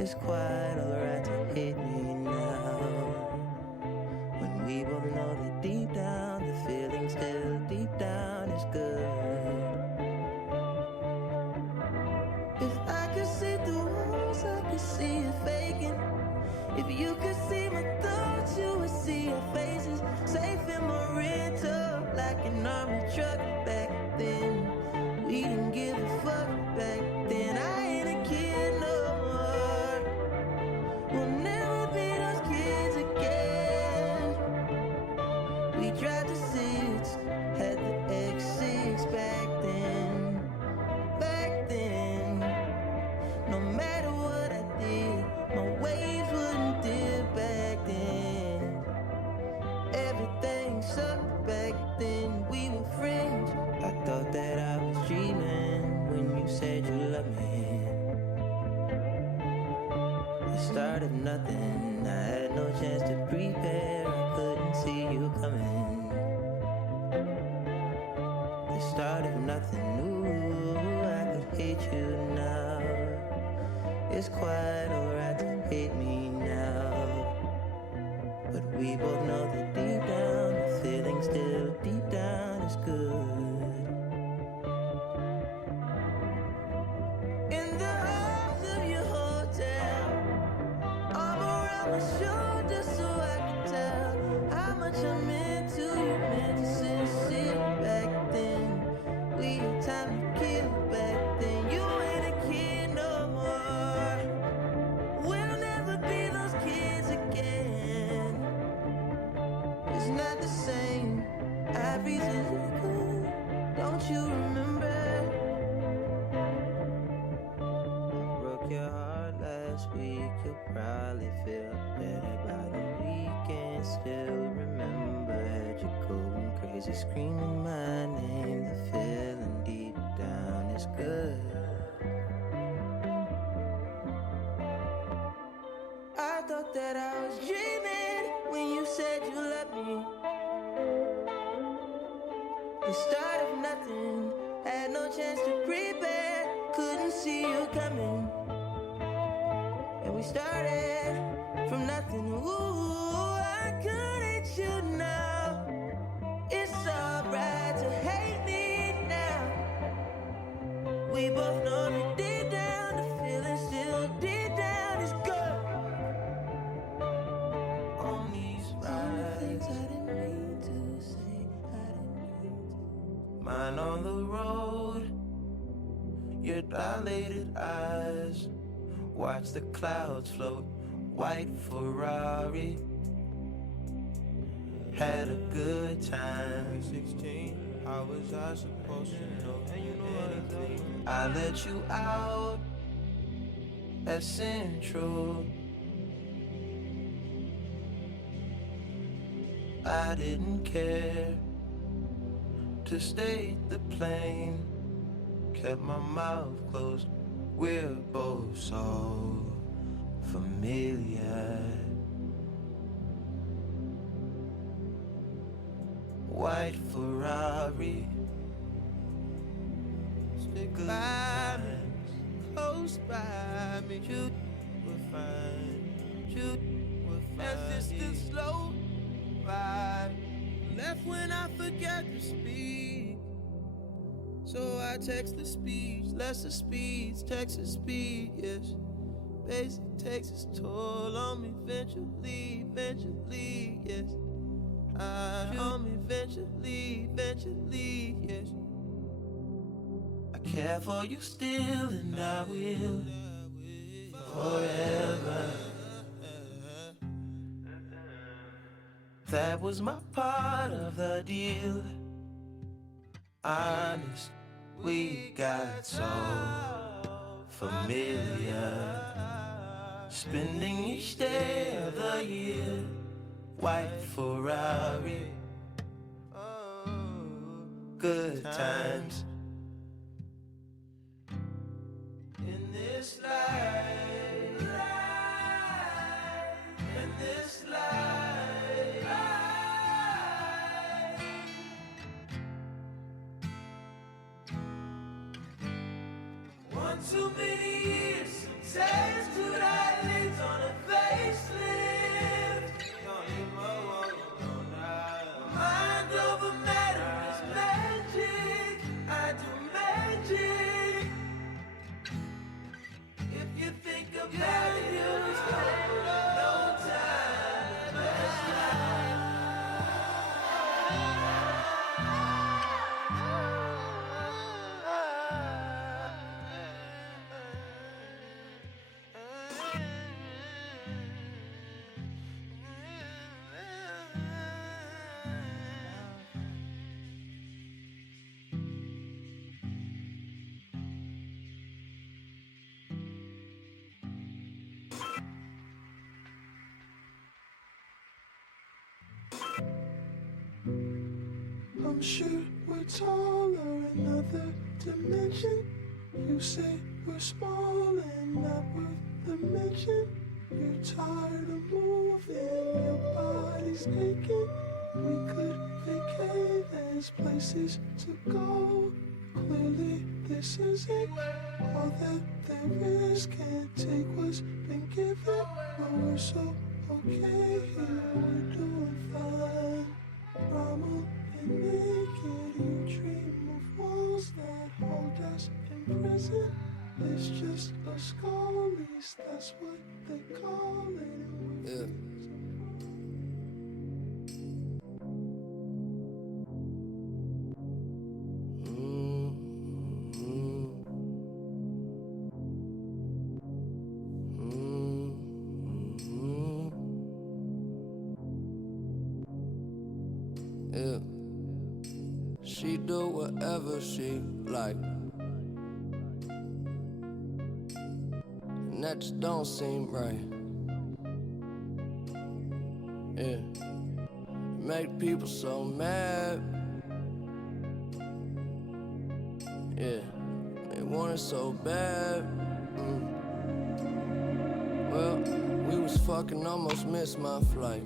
It's quite alright to hate me now, when we both know that deep down the feeling still deep down is good. If I could see through walls, I could see you faking. If you could see my thoughts, you would see your faces. Safe in my rental, like an army truck. Back then, we didn't give a fuck. Back then, I ain't a kid no more. We'll never be those kids again. We tried the seats, had the X6 back then. Back then, no matter what I did, my waves wouldn't dip back then. Everything sucked back then, we were friends. I thought that I was dreaming when you said you loved me. The start of nothing, I had no chance to prepare, I couldn't see you coming. The start of nothing, ooh, I could hate you now. It's quite alright to hate me now, but we both know that deep down the feeling still deep down is good. In the halls of your hotel, arm around my shoulder so I could tell how much I meant to you, meant to sincere back then. We had time to kill back then. You ain't a kid no more. We'll never be those kids again. It's not the same. Ivory's illegal, don't you remember? I broke your heart last week. You'll probably feel better by the weekend. Still remember, had you going crazy, screaming my name. The feeling deep down is good. I thought that I was dreaming when you said you loved me. The start of nothing, had no chance to prepare, couldn't see you coming. And we started from nothing, ooh, I could hate you now. It's alright to hate me now. We both know that deep down the feeling still deep down is good. On these rides, I didn't mean to say, I didn't mean to. Mine on the road, your dilated eyes, watch the clouds float, white Ferrari. Had a good time. 16, how was I supposed to know anything? I let you out at Central. I didn't care to state the plain, kept my mouth closed. We're both so familiar. White Ferrari, stick by me, close by me. You will find, you will find. As this the slow ride, left when I forgot to speak. So I text the speech, lesser speeds, Texas speed, yes. Basic takes its toll on me eventually, yes. On me eventually, yes. I care for you still, and I will forever. That was my part of the deal. Honest, we got so familiar, spending each day of the year. White Ferrari, good times. In this life, in this life. One too many years, taste to that. I'm sure we're taller, another dimension. You say we're small and not worth the mention. You're tired of moving, your body's aching. We could vacate, there's places to go. Clearly this isn't all that there is. Can't take what's been given, but we're so okay here, we're doing fine. Normal and naked, you dream of walls that hold us in prison. It's just a skull, at least that's what they call it. Yeah. Yeah. She do whatever she like, and that just don't seem right. Yeah. Make people so mad. Yeah. They want it so bad. Well, we was fucking, almost missed my flight.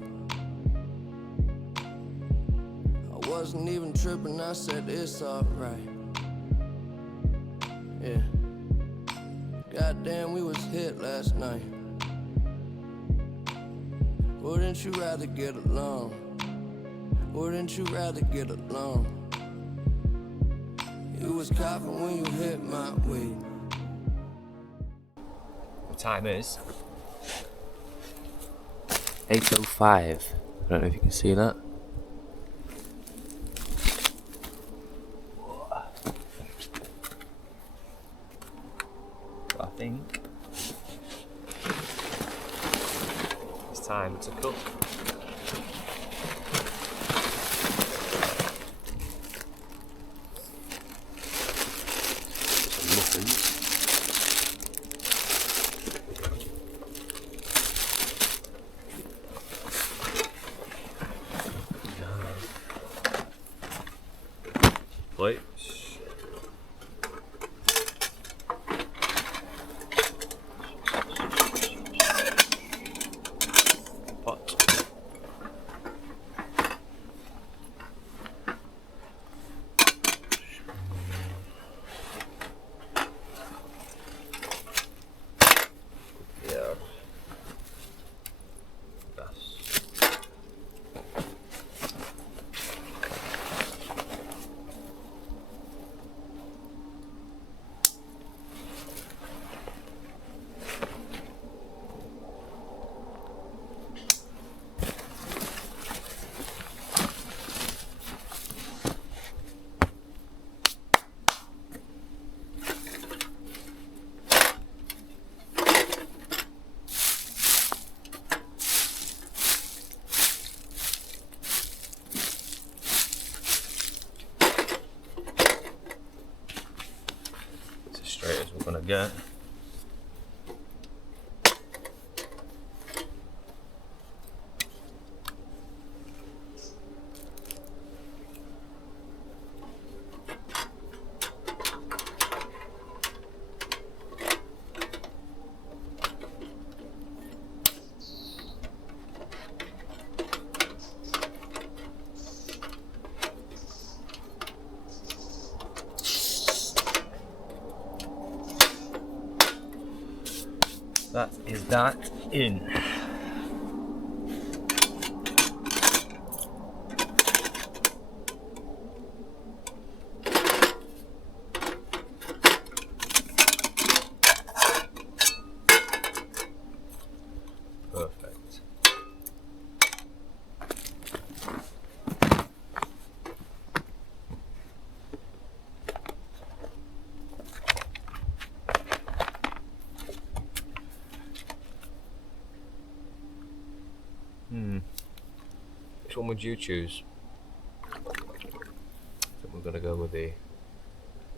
Wasn't even tripping, I said it's alright. Yeah. Goddamn, we was hit last night. Wouldn't you rather get along? Wouldn't you rather get along? You was coughing when you hit my weed. The time is 8:05. I don't know if you can see that. I think it's time to cook. Some muffins. Plates. Straight as we're gonna get. That is that in. Which one would you choose? I think we're gonna go with the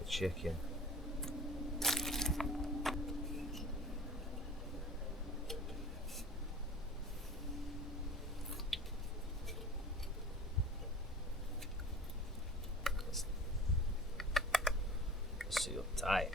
chicken. Seal tight.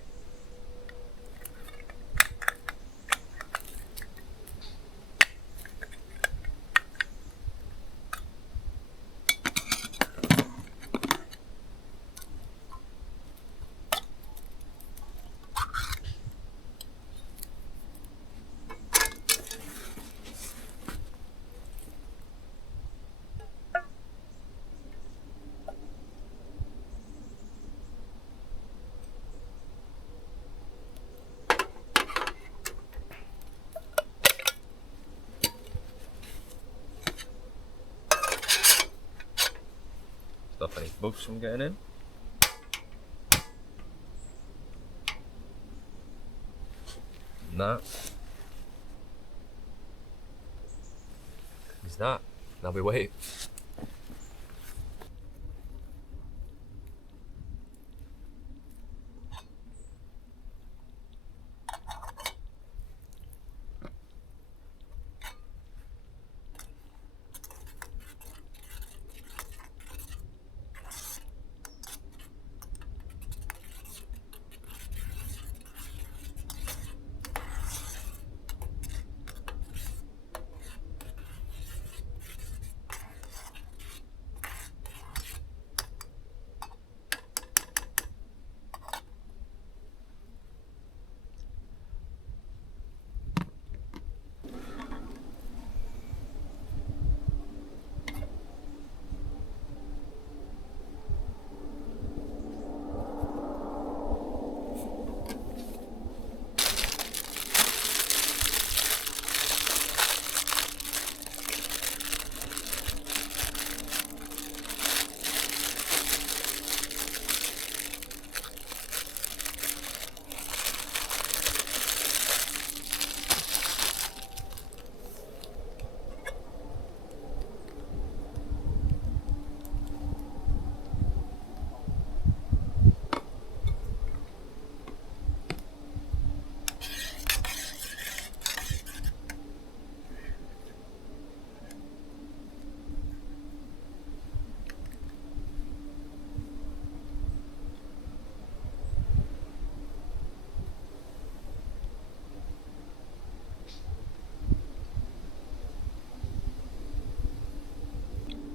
Stop any bugs from getting in. And that is that. Now we wait.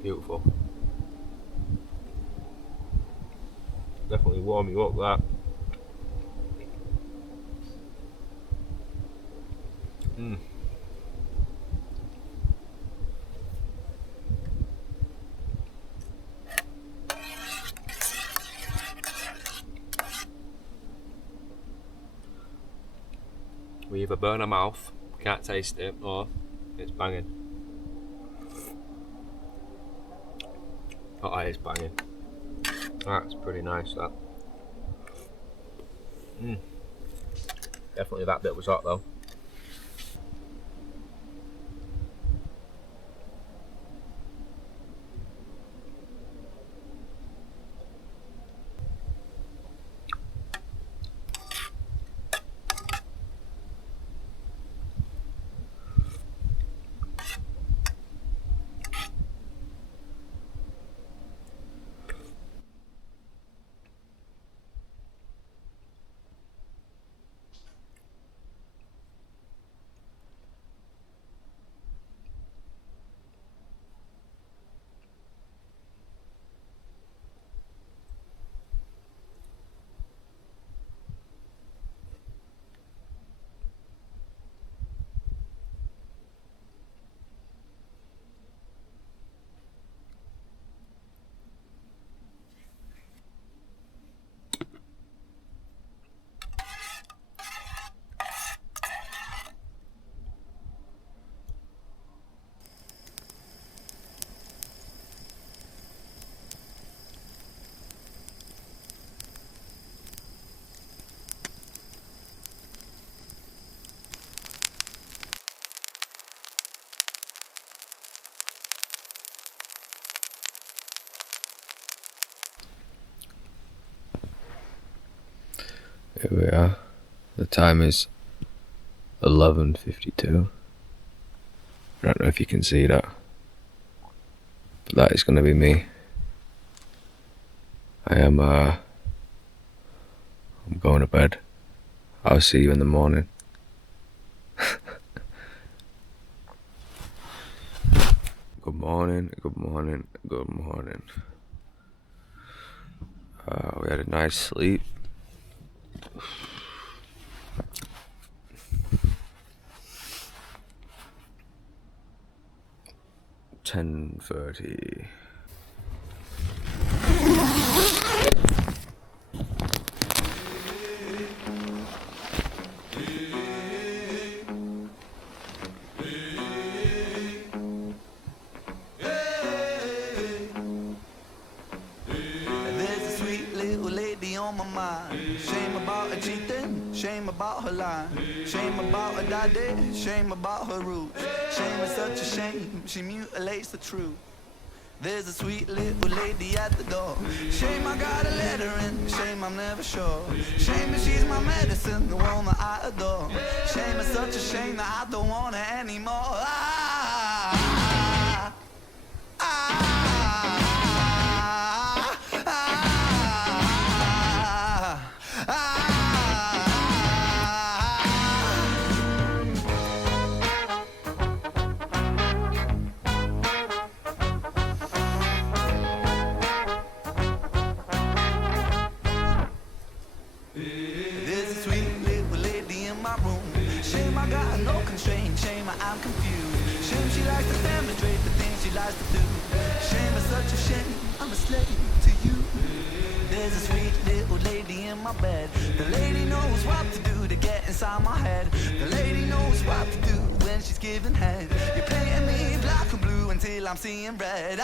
Beautiful. Definitely warm you up, that. We either burn our mouth, can't taste it, or it's banging. Oh, it's banging. That's pretty nice, that. Definitely that bit was hot though. Here we are. The time is 11:52. I don't know if you can see that, but that is going to be me. I'm going to bed. I'll see you in the morning. Good morning, good morning, good morning. We had a nice sleep. $10:30. There's a sweet little lady on my mind. Shame about her cheating, shame about her lying. Shame about her daddy, shame about her roots. Shame is such a shame, she mutilates the truth. There's a sweet little lady at the door. Shame I gotta let her in, shame I'm never sure. Shame that she's my medicine, the one that I adore. Shame is such a shame that I don't want her anymore. There's a sweet little lady in my room. Shame I got no constraint, shame I'm confused. Shame she likes to demonstrate the things she likes to do. Shame is such a shame, I'm a slave to you. There's a sweet little lady in my bed. The lady knows what to do to get inside my head. The lady knows what to do when she's giving head. You're painting me black and blue until I'm seeing red.